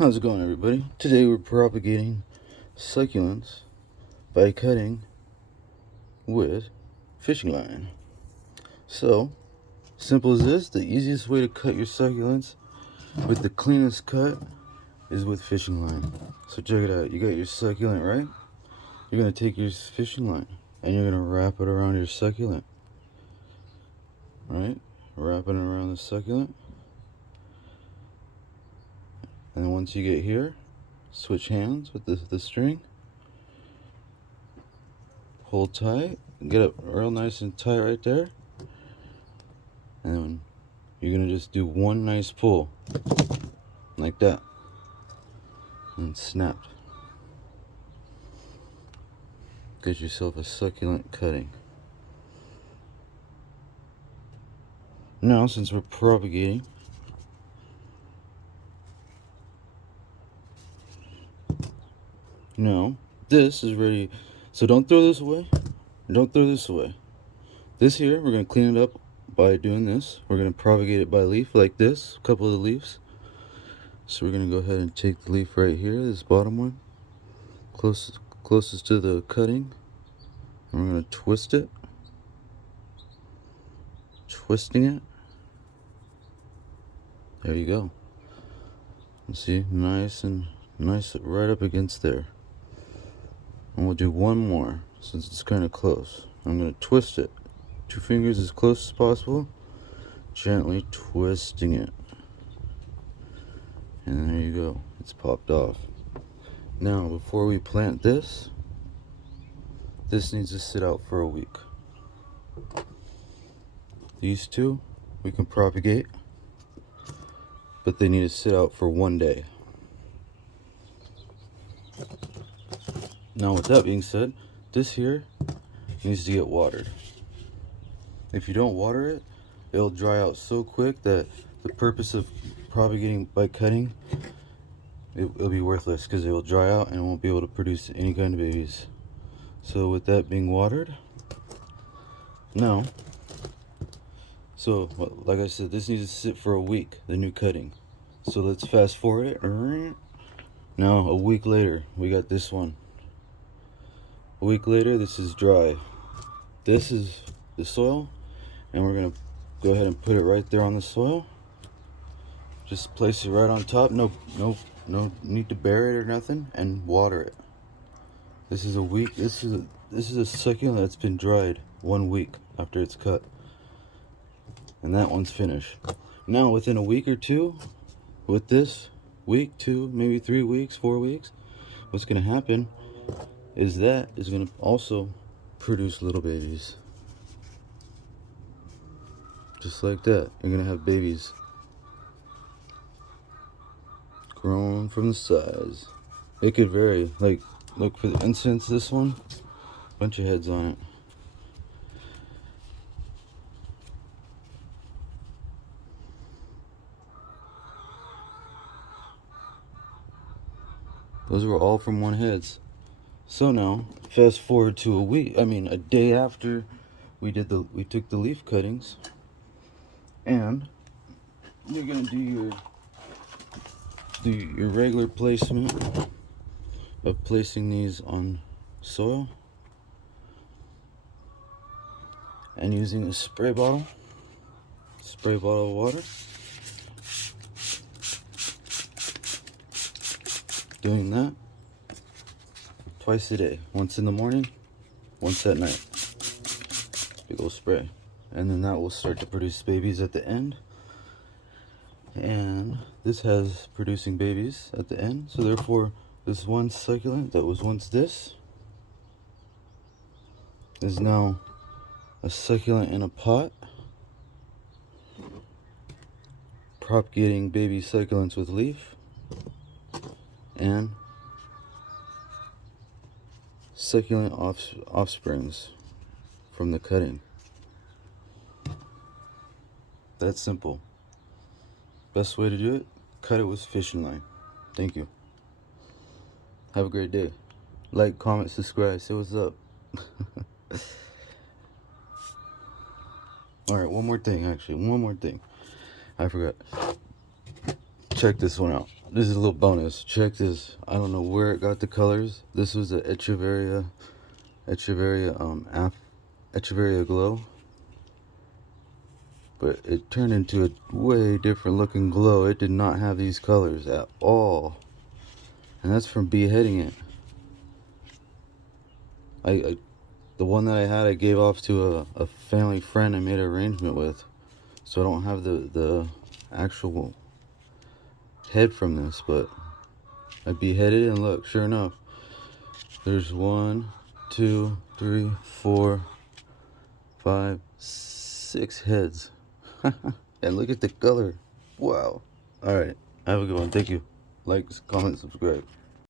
How's it going, everybody? Today we're propagating succulents by cutting with fishing line. So, simple as this, the easiest way to cut your succulents with the cleanest cut is with fishing line. So check it out. You got your succulent, right? You're going to take your fishing line and you're going to wrap it around your succulent. Right? Wrapping it around the succulent. And then once you get here, switch hands with the string. Hold tight. Get it real nice and tight right there. And then you're going to just do one nice pull. Like that. And snapped. Get yourself a succulent cutting. Now, since we're propagating, this is ready. So don't throw this away. Don't throw this away. This here, we're going to clean it up by doing this. We're going to propagate it by leaf like this, a couple of the leaves. So we're going to go ahead and take the leaf right here, this bottom one, closest to the cutting. And we're going to twist it. Twisting it. There you go. See, nice right up against there. And we'll do one more since it's kind of close. I'm going to twist it. 2 fingers as close as possible. Gently twisting it. And there you go. It's popped off. Now, before we plant this needs to sit out for a week. These two we can propagate, but they need to sit out for 1 day. Now, with that being said, this here needs to get watered. If you don't water it, it'll dry out so quick that the purpose of propagating by cutting, it'll be worthless because it will dry out and it won't be able to produce any kind of babies. So with that being watered, now, so like I said, this needs to sit for a week, the new cutting. So let's fast forward it. Now, a week later, we got this one. A week later, this is dry. This is the soil, and we're gonna go ahead and put it right there on the soil. Just place it right on top. No need to bury it or nothing, and water it. This is a week. This is a succulent that's been dried 1 week after it's cut, and that one's finished. Now, within a week or two, with this week, 2, maybe 3 weeks, 4 weeks, what's gonna happen is that is going to also produce little babies. Just like that. You're going to have babies grown from the size. It could vary. Like, look, for instance, this one, bunch of heads on it. Those were all from one heads. So now, fast forward to a day after we took the leaf cuttings, and you're gonna do your regular placement of placing these on soil and using a spray bottle of water. Doing that twice a day, once in the morning, once at night. Big old spray. And then that will start to produce babies at the end. And this has producing babies at the end. So therefore, this one succulent that was once this is now a succulent in a pot, propagating baby succulents with leaf and succulent offsprings from the cutting. That's simple. Best way to do it, cut it with fishing line. Thank you. Have a great day. Like, comment, subscribe, say what's up. Alright, one more thing. I forgot. Check this one out. this is a little bonus. Check this. I don't know where it got the colors. This was the Echeveria glow, but it turned into a way different looking glow. It did not have these colors at all, and that's from beheading it. The one that I had, I gave off to a family friend I made an arrangement with, so I don't have the actual head from this, but I beheaded it, and look, sure enough, there's 1, 2, 3, 4, 5, 6 heads. And look at the color. Wow. Alright, have a good one. Thank you. Like, comment, subscribe.